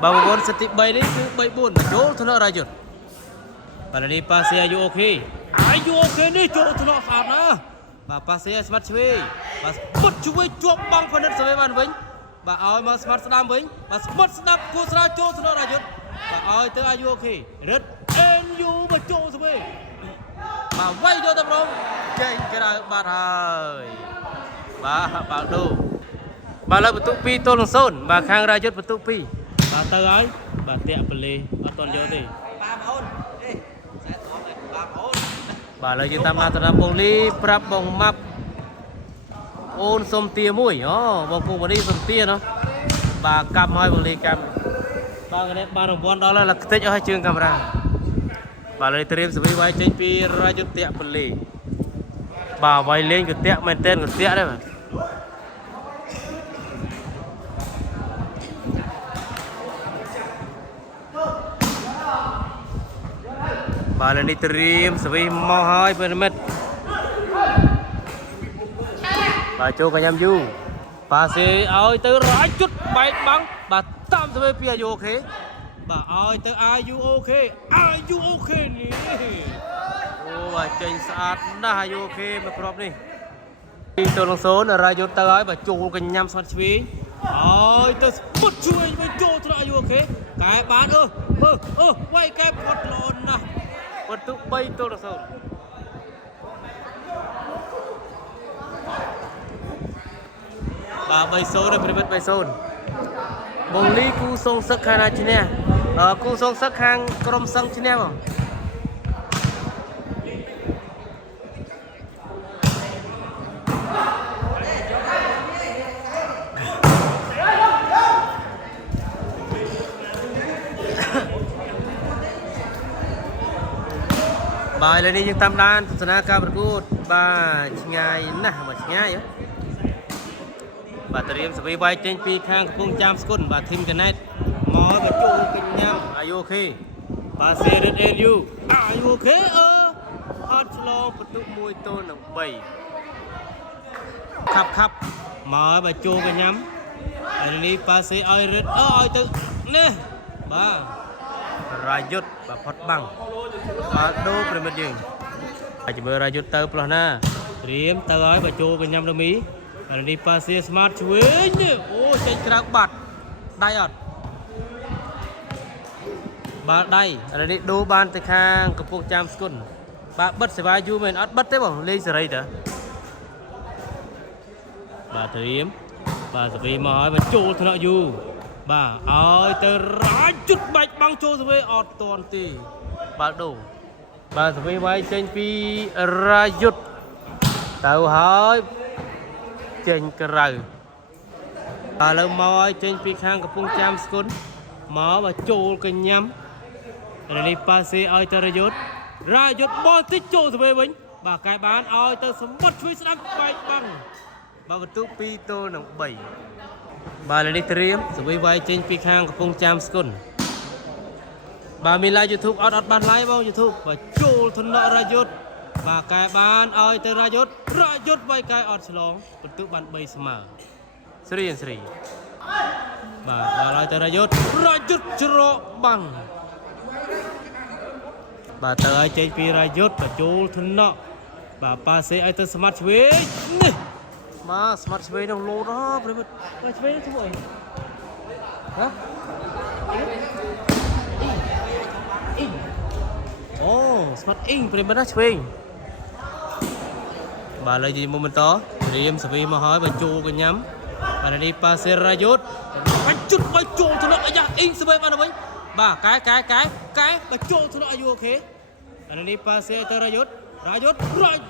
bà bốn sẽ tiếp bay đấy cứ bay buồn mà chỗ thôi nó ra chút bà đi pass ayu ok ayu ok đi chỗ thôi nó phạt na bà pass smart chui bà bật chui chuột băng phần đất rồi bạn vĩnh bà ơi mà smart snap vĩnh bà smart snap cô ra chỗ thôi nó ra chút bà ơi tới ayu ok rất ayu mà chỗ rồi bà quay cho tập trung trên cái này bà ơi bà đâu bà lấy bật pi tôn sơn bà khang ra chút bật pi bà tơ ấy bà tẹo bật lì bà toàn vô thì bà lấy chúng ta mà tao bông ly prap bông map ôn xôm tia mũi ó bông cùng vào đi xôm tia nó bà cầm hai bông ly cầm ba cái đấy ba đồng bọn đó là tích cho hai chương camera bà lấy trim sẽ quay trên pi ra chút tẹo bật lì bà quay lên cái tẹo men tên cái tẹo đấy mà bà lên đi trim sẽ mau hai bên mệt bà cho cả nhâm du bà sẽ ơi tới rải chút bay bắn bà tam sẽ bây giờ ok bà ơi tới ayu ok ayu ok nè ô bà trình sát đã ayu ok mà crop đi tôi long số là ra vô tới bà chủ cái nhâm xoắn phí ơi tôi bật chui với chỗ tôi ayu ok cái bán quay cái bật lộn nè bật tụ bay tôi là sao bà bay số đây phải bay số bông ly cu sông sắc hai na chín nè cu sông sắc hàng crom sông chín nè không bài lên đi những tam đan sân na cao bật cút ba ngày nè mà ngày á bà trim sẽ bay trên pi khang cung cham skun bà thêm cái này mò bà chu kinh nhâm ayu ok bà xe đến ayu ayu ok hot slow bật tụ mùi tôn nồng bảy khắp mò bà chu cái nhắm anh đi bà xe ơi rất ơi tự nè bà rajut bà phật bằng bà đô premier dương bà chỉ bơi rajut tơ plus na trim tơ ơi bà chu cái nhắm đâu mí anh đi pass smart chui ô chạy trắng bạt đây à bà đây anh đi đô ban tới khang cặp cuộc cham skun bà bắt sẽ vai du mình ắt bắt tới bằng lên sợi đó bà trim bà sẽ về mỏi và trôi thợ du bà ơi tới rải chút bạch băng trôi về ọt toàn tì bà đổ bà sẽ về vai trên pi ra rút tàu hỏi trên cái rờ bà lâu mỏi trên pi khang cặp cuộc cham skun mỏ và trôi cái nhắm anh đi pass ơi tới ra rút bó tích trôi về bánh bà cái bán ơi tới sớm bắt phi sẽ bạch băng bà vật tụ pi tô nồng 7 bà lên đi trim rồi quay trên pi khang của phong cham skun bà mình like YouTube ọt bán like bao YouTube và chô thun nợ ra rút bà cái bán ơi tới ra rút quay cái ọt slong vật tụ bạn 7 smart sri bà lại tới ra rút chro bằng bà tới trên pi ra rút và chô thun nợ bà pass ai tới smart switch mà smart TV đồng lô đó, smart TV nó thế rồi, hả? Smart in, phải smart TV. Bà lấy gì mua mình to, thì em sẽ mà hỏi bà chu cái nhắm, bà này đi pass ra rút, bánh chút bà chu cho nó, dạ in sẽ bà nào bà cái bà chu cho nó ayu ok, bà này đi pass tới ra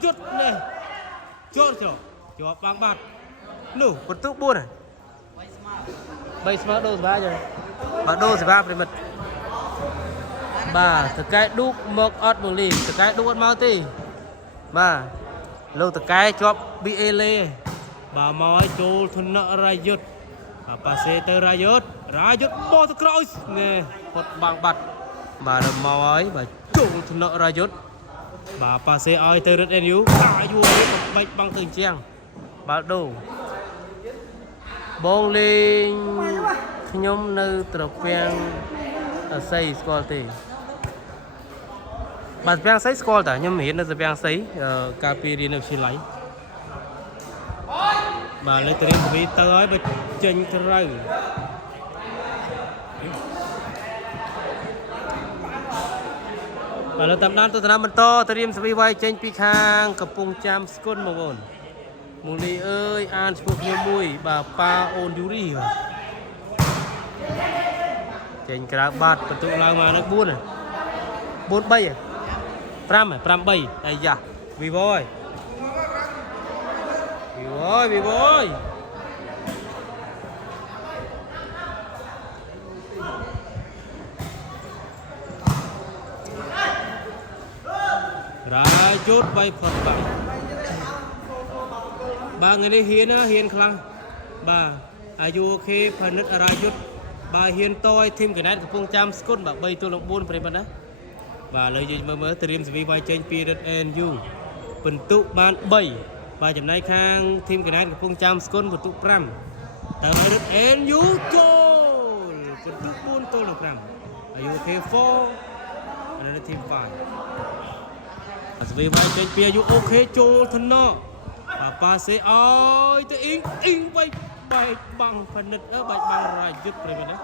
rút nè, chốt rồi. Cho bang bát nụ bật tụ buồn này bay smart đô ba rồi bà đô ba phải mật bà thực cái đúc mộc ọt bồ lì thực cái đúc ọt mau tì bà lâu thực cái cho bị lê bà mói chô thun nợ ra rút bà xe tơ ra rút bò thực rồi nè bật bang bát bà đầm mói bà chô thun nợ ra rút bà xe ơi tơ rất en ayu bạch băng từng chiang bà đồ bông lên ខ្ញុំនៅត្រពាំងសីស្គាល់ទេបាទត្រពាំងសីស្គាល់តាខ្ញុំរៀននៅត្រពាំងសីកាលពីរៀននៅវិទ្យាល័យបាទលើត្រៀមទៅហើយបើចេញត្រូវបាទលើតាមដានទស្សនាបន្តត្រៀមសវីវាយចេញពីខាងកំពង់ចាមស្គុនបងប្អូនមូលីអើយអានឈ្មោះខ្ញុំមួយបាទប៉ាអូនយូរីបាទចេញក្រៅបាត់បន្ទុកឡើងមកនៅ4 3 5 8អាយ៉ាវីវយរាយជូតបីផុតបាទថ្ងៃនេះហ៊ានខ្លាំងបាទអាយុអូខេផនិតរាយុទ្ធបាទហ៊ានតយធីមកណែតកំពុងចាំស្គុនបាទ3-4ប្រិមត្តណាបាទលើយើងមើលត្រៀមសវីវាយចេញពីរិត NU បន្ទុកបាន3បាទចំណែកខាងធីមកណែតកំពុងចាំស្គុនបន្ទុក5តើរិត NU ចូលបន្ទុក4-5អាយុអូខេ4અનેធីម5សវីវាយចេញពីអាយុអូខេចូលថ្នាក់ប៉ាសេអើយទៅអ៊ីងបែកបាំងផនិតបែកបាំងរាយុទ្ធប្រិមត្តណា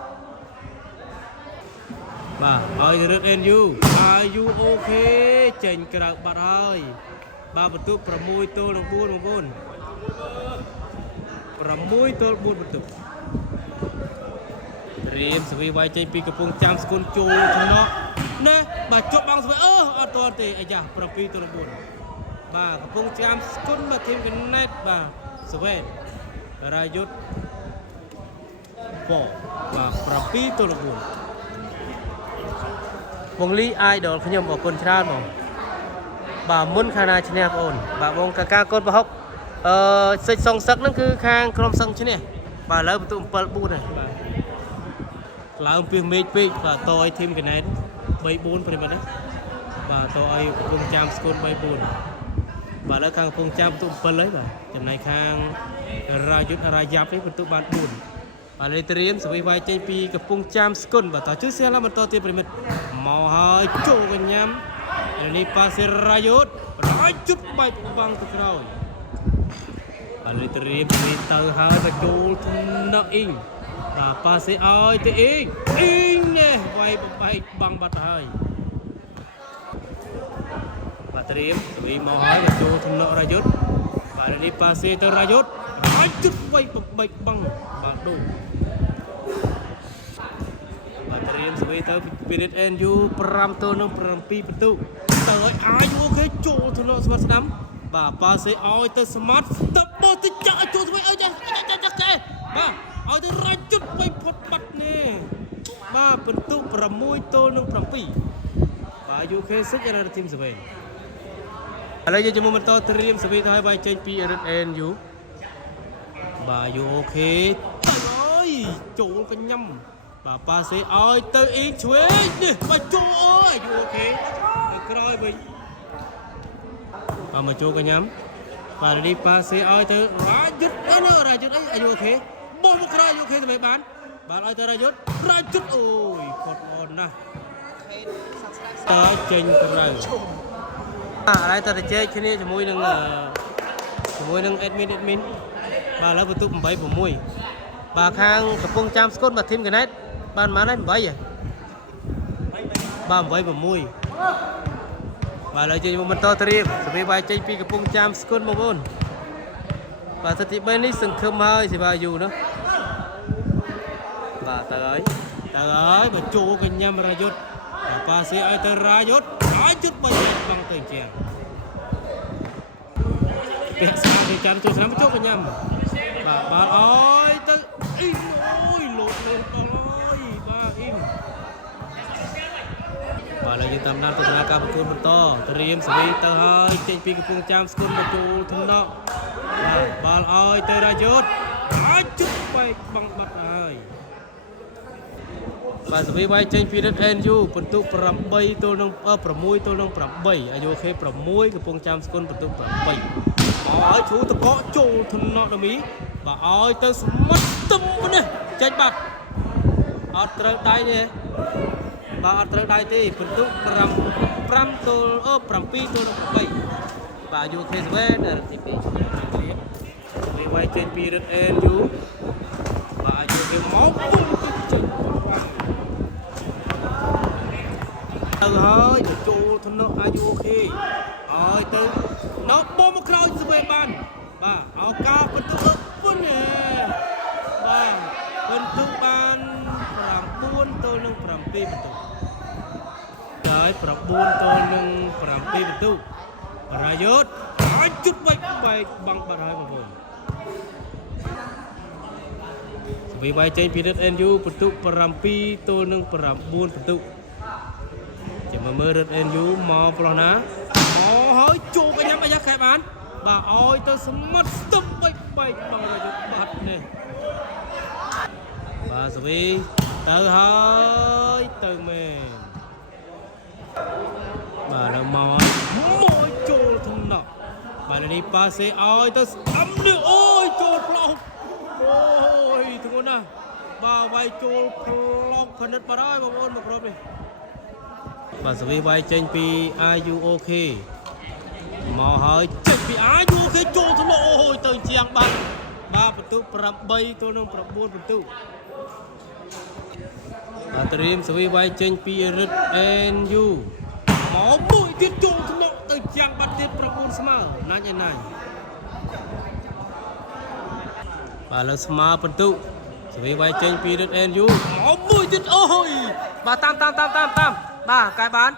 បាទឲ្យរឹត NU អាយុអូខេចេញក្រៅបាត់ហើយបាទបន្ទុក6-4បងប្អូន6-4បន្ទុករៀមសវីវាយចេញពីកំពង់ចាំស្គុនចូលថ្នាក់ណាបាទជាប់បាំងស្វីអត់ទាន់ទេអាយ៉ា7-4បាទកំពុងចាំស្គុនមកធីមកណែតបាទស្វេតរាយុទ្ធបាទ7-4បងលីអាយដលខ្ញុំអរគុណច្រើនបងបាទមុនខាងណាឈ្នះបងអូនបាទបងកាកូនប្រហុកសិចសងសឹកហ្នឹងគឺខាងក្រុមសឹងឈ្នះបាទឥឡូវបន្ទុក7-4ហើយបាទឡើងពីមេឃពេកបាទតឲ្យធីមកណែត3-4ប្រិមត្តណាបាទតឲ្យកំពុងចាំស្គុន3-4បាទឥឡូវខាងកំពុងចាំបន្ទុក7ហើយបាទចំណែកខាងរាយុទ្ធរាយ៉ាប់នេះបន្ទុកបាន4បាទលេត្រៀមសវីវាយចេញពីកំពង់ចាមស្គុនបាទតើជួយសៀលបន្តទៀតប្រិមិត្តមកហើយចូលកញ្ញាំនេះប៉ាសេរាយុទ្ធរាយុទ្ធបែកបាំងទៅក្រោយបាទលេត្រៀមទៅហើយទៅចូលថ្នាក់អ៊ីងបាទប៉ាសេអើយទៅអ៊ីងនេះវាយបែកបាំងបាត់ហើយបាទត្រៀមសវីមកហើយទៅចូលថ្នាក់រាយុទ្ធបាទនេះប៉ាសេទៅរាយុទ្ធវាយបែកបាំងបាទដូបាទត្រៀមស្វីទៅពីរិត NU 5-7បន្ទុកទៅឲ្យអាយអូខេចូលថ្នាក់ស្មាត់ស្ដាំបាទប៉ាសេឲ្យទៅស្មាត់ទៅបោះទៅចាក់ឲ្យចូលស្វីឲ្យចាបាទឲ្យទៅរាជុតបីផុតបាត់នេះបាទបន្ទុក6-7បាទ UK សិចអារធីមស្វីឥឡូវយើងជាមួយបន្តត្រៀមស្វីទៅឲ្យវាយចេញពីរិត NU បាទយូអូខេទៅអើយចូលកញ្ញាំបាទប៉ាសេឲ្យទៅអ៊ីងឆ្វេងនេះបាទចូលអើយយូអូខេទៅក្រោយវិញបាទមកចូលកញ្ញាំបាទនេះប៉ាសេឲ្យទៅរាយុទ្ធអីរាយុទ្ធអីយូអូខេបោះមកក្រោយយូអូខេទៅបានបាទឲ្យទៅរាយុទ្ធអូយគាត់អនណាស់តើចេញក្រៅឥឡូវតើទៅជែកគ្នាជាមួយនឹង adminបាទឥឡូវបន្ទុក8-6បាទខាងកំពុងចាំស្គុនបាទធីមកណែតបានប៉ុន្មានហើយ8ហ៎បាទ8-6បាទឥឡូវយើងបន្តត្រៀមសវីវាយចេញពីកំពុងចាំស្គុនបងប្អូនបាទសិតទី3នេះសង្ឃឹមហើយសេវាយូណាបាទទៅហើយបើចូលកញ្ញាំរាយុទ្ធប៉ាសេឲ្យទៅរាយុទ្ធបើបាំងទៅជាងពាក់ស្មាទៅចាំចូលស្នាមចូលកញ្ញាំបាទអើយទៅអ៊ីអូយលោតដល់ហើយបាទអ៊ីបាទឥឡូវយើងតាមដានទស្សនាការប្រកួតបន្តត្រៀមសវីទៅហើយចេញពីកំពង់ចាមស្គុនមកចូលថ្នាក់បាទបាល់ឲ្យទៅរាយុទ្ធបែកបាំងបាត់ហើយបាទសវីវាយចេញពីរិត NU បន្ទុក6-8អាយុខេ6កំពុងចាំស្គុនបន្ទុក8ឲ្យឈូតកកចូលថ្នាក់ដល់មីបាទឲ្យទៅស្មាត់ទឹមនេះចេញបាត់ អត់ត្រូវដៃទេបាទអត់ត្រូវដៃទេបន្ទុក5ទល់7ទល់នឹង8បាទយូខេស្វេនៅទី2វាវាយចេញពីរឹតអេនយូបាទយូខេមកចេញទៅហើយទៅចូលថ្នាក់អាយុអូខេឲ្យទៅនៅបងមកក្រោយស្វេបានបាទឱកាសបន្ទុកពុនបាទបន្ទុកបាន9ទល់នឹង7បន្ទុកហើយ9ទល់នឹង7បន្ទុករាយុទ្ធអាចជុតបែកបាំងបាត់ហើយបងប្អូនស្វីវាយចេញពីរឹត NU បន្ទុក7ទល់នឹង9បន្ទុកចាំមើលរឹត NU មកផ្លោះណាមកហើយចូលកញ្ញាអាយ៉ាខែបានបាទឲ្យទៅស្មាត់ស្ទប់បែកបាំងរាយុទ្ធបាត់នេះបាទស្វីទៅហើយទៅមែនបាទដល់មកចូលថ្នាក់បាទនេះប៉ាសេឲ្យទៅស្អំនេះអូយចូលផ្លោះអូយធ្ងន់ណាស់បាទវាយចូលផ្លោះផនិតបាត់ហើយបងប្អូនមកគ្រប់នេះបាទសវីវាយចេញពី RUOK មកហើយចេញពី RUOK ចូលថ្នាក់អូយទៅជាងបាទបន្ទុក8ទល់នឹង9បន្ទុកបាទត្រៀមសវីវាយចេញពីរឹត NU មកមួយទៀតចូលថ្នាក់ទៅជាងបាត់ទៀត9ស្មើណាញ់ឯណាញ់បាទលើស្មើបន្ទុកសវីវាយចេញពីរឹត NU មកមួយទៀតអូយបាទតាមបាទកែបាន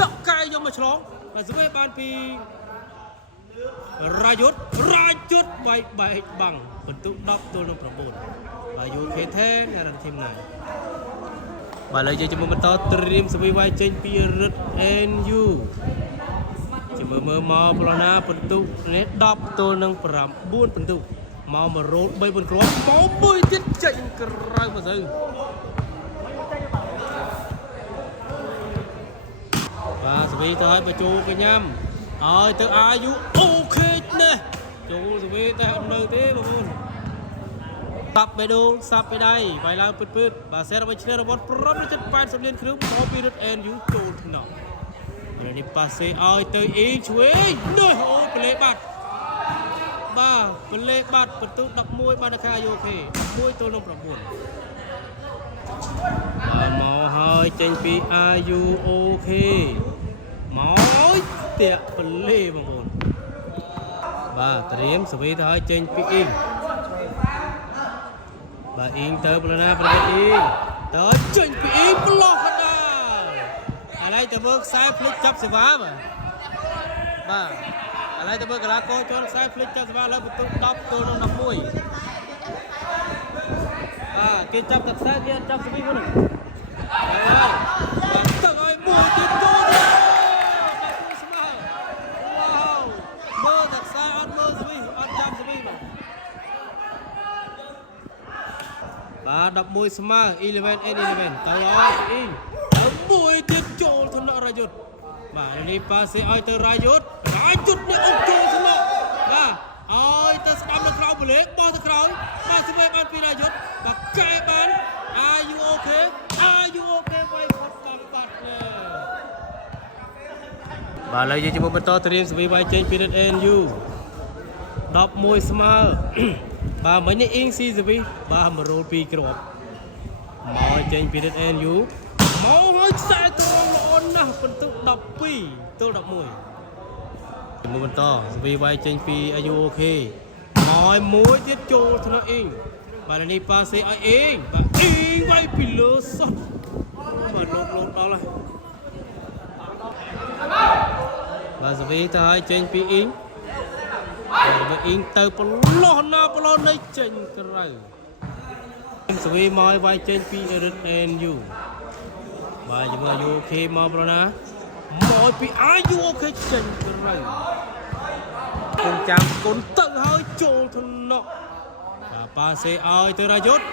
ដកកែយកមកឆ្លងបាទសវីបានពីរាយុទ្ធបែកបាំងបន្ទុក10ទល់នឹង9បាទយូខេថេនៅរ៉ាន់ធីមណាបាទឥឡូវយើងចាំបន្តត្រៀមសវីវាយចេញពីរឹត NU ចាំមើលមកប្លណាបន្ទុកនេះ10ទល់នឹង9បន្ទុកមករោល3 4គ្រាប់មកមួយទៀតចេញក្រៅមកទៅបាទសវីទៅឲ្យបញ្ជូកញ្ញាំឲ្យទៅអាយុអូខេនេះចូលសវីតែអត់នៅទេបងប្អូនសាប់បេដូងសាប់ពីដៃវាយឡើងពឺតបាទសេររបស់ឈ្នះរបស់ប្រម80លានគ្រឿងមកពីរឹត NU ចូលថ្នាក់នេះប៉ាសេឲ្យទៅអ៊ីឆ្វេងនេះអូប្លេបាត់បាទប្លេបាត់បន្ទុក11បានខាយូខេ11ទល់នឹង9បាទមកហើយចេញពី RUOK មកតាក់ប្លេបងប្អូនបាទត្រៀមសវីទៅឲ្យចេញពីអ៊ីងបាទអ៊ីងទៅប្លណាប្រកបអ៊ីងទៅចេញពីអ៊ីងប្លោះកណ្ដាលឥឡូវទៅមើលខ្សែភ្លេចចាប់សេវាបាទឥឡូវទៅមើលកីឡាករចូលខ្សែភ្លេចចាប់សេវាលើបន្ទុក10ទល់នឹង11បាទគេចាប់តែខ្សែគេអត់ចាប់សេវីហ្នឹងបាទទៅឲ្យមួយទៀតចូលស្មើវ៉ាវមើលតែខ្សែអត់មើលសេវីអត់ចាប់សេវីបាទ11ស្មើ11 and 11ទៅឲ្យអ៊ីងទៅមួយទៀតចូលថ្នាក់រាយុទ្ធបាទនេះប៉ាសេឲ្យទៅរាយុទ្ធនេះអុកចូលថ្នាក់បាទឲ្យទៅស្ដាំនៅក្រោមបលេបោះទៅក្រោយបាទស្វេបានពីរាយុទ្ធបាទកែបាន RUOK វាយផុតតាមបាត់បាទឥឡូវយើងជាមួយបន្តត្រៀមស្វីវាយចេញពីរឹត NU 11ស្មើបាទមិញនេះអ៊ីងស៊ីស្វីបាទមករោល2គ្រាប់មកចេញពីរឹត NU មកហើយខ្សែត្រង់ល្អណាស់បន្ទុក12ទល់11ជាមួយបន្តស្វីវាយចេញពី RUOK ឲ្យមួយទៀតចូលថ្នាក់អ៊ីងបាទនេះប៉ាសេឲ្យអ៊ីងបាទអ៊ីងវាយពីលើសុតបាទលោកដល់ហើយបាទស្វីទៅឲ្យចេញពីអ៊ីងបាទអ៊ីងទៅប្រឡោះនៃចេញក្រៅស្វីមកឲ្យវាយចេញពីរឹត NU បាទជាមួយ UK មកប្រណាមកពី RUOK ចេញក្រៅគុំចាំគុនទៅហើយចូលថ្នាក់បាទប៉ាសេឲ្យទៅរាយុទ្ធ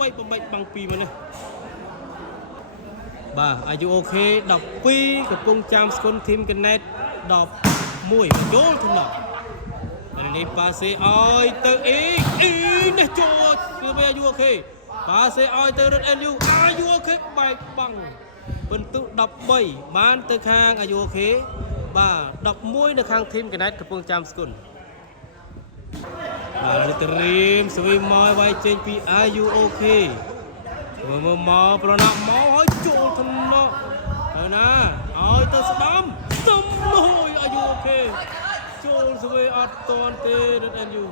បែកបំបាំងពីមកនេះបាទ RUOK 12កំពុងចាំស្គុនធីមកណេត11ចូលថ្នាក់នេះប៉ាសេឲ្យទៅអ៊ីនេះចូលគឺវា RUOK ប៉ាសេឲ្យទៅរត់ NU អាយុអូខេបែកបាំងបន្ទុ13បានទៅខាងអាយុអូខេបាទ11នៅខាងធីមកណៃតកំពុងចាំស្គុនបាទត្រៀមស្វីមកវាយចេញពីអាយុអូខេមើលមកប្រណាប់មកឲ្យចូលថ្នាក់ទៅណាឲ្យទៅស្ដាំស្ទឹមលុយអាយុអូខេចូលស្វីអត់តន់ទេរត់ NU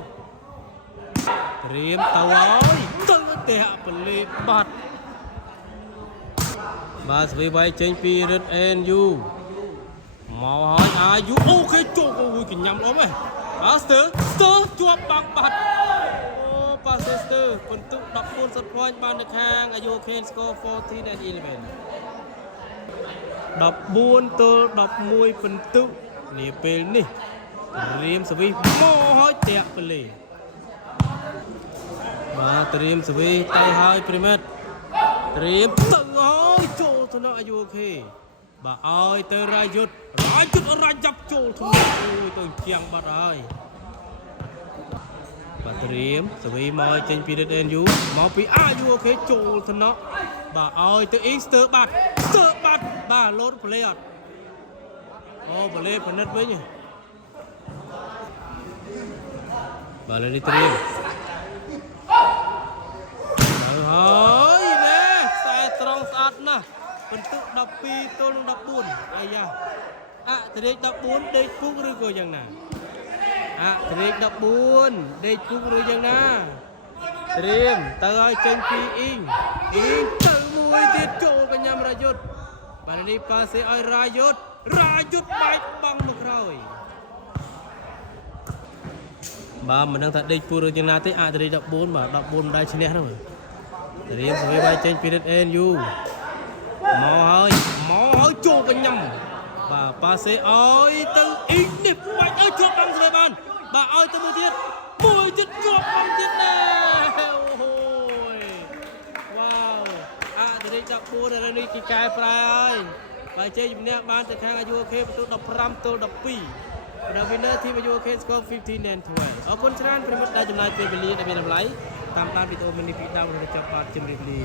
ត្រៀមទៅហើយទៅតែពលិបាត់បាទស្វីវាយចេញពីរត់ NU មកហើយអាយុអូខេចូលអូយកញ្ញាំល្អមែនស្ទើជាប់បាក់បាត់អូប៉ាសេស្ទើបន្ទុក14 set point បាននៅខាងអាយុអូខេ score 14 and 11 14 ទល់11បន្ទុកនាពេលនេះរៀមសវីមកហើយតាក់ពលិបាទត្រៀមសវីទៅហើយព្រីមែតត្រៀមទៅហើយចូលថ្នាក់អាយុអូខេបាទឲ្យទៅរាយុទ្ធរាចាប់ចូលថ្នាក់អូយទៅជាងបាត់ហើយបាទត្រៀមសវីមកចេញពី NU មកពីអាយុអូខេចូលថ្នាក់បាទឲ្យទៅអ៊ីស្ទើបាត់បាទលោតប្លេអត់អូប្លេផលិតវិញបាទលេត្រៀមហើយណែខ្សែត្រង់ស្អាតណាស់បន្ទុក12 ទល់នឹង 14អាយ៉ាអត្រេក14ដេកពុកឬក៏យ៉ាងណាអត្រេក14ដេកពុកឬយ៉ាងណាត្រៀមទៅឲ្យចេញពីអ៊ីងទៅមួយទៀតចូលកញ្ញាំរាយុទ្ធបាទនេះប៉ាសេឲ្យរាយុទ្ធបែកបាំងមកក្រោយបាទមិនដឹងថាដេកពុកឬយ៉ាងណាទេអត្រេក14បាទ14មិនដែរឈ្នះនោះត្រៀមស្វីវាយចេញពី NU មកហើយចូលកញ្ញាំបាទប៉ាសេឲ្យទៅអ៊ីងនេះបាច់ឲ្យជាប់បាំងស្វីបានបាទឲ្យទៅមួយទៀតជាប់បាំងទៀតដែរអូយវ៉ាវអត្រេក14ឥឡូវនេះគេកែប្រែហើយបាទជ័យជំនះបានទៅខាងអាយុអូខេបន្ទុក15 ទល់ 12 The winner team អាយុអូខេ score 15 and 12 អរគុណច្រើនប្រិមិត្តដែលចំណាយពេលវេលាដែលមានតម្លៃតាមដានវីដេអូមួយនេះពីដើមរហូតដល់ចប់បាទជម្រាបលា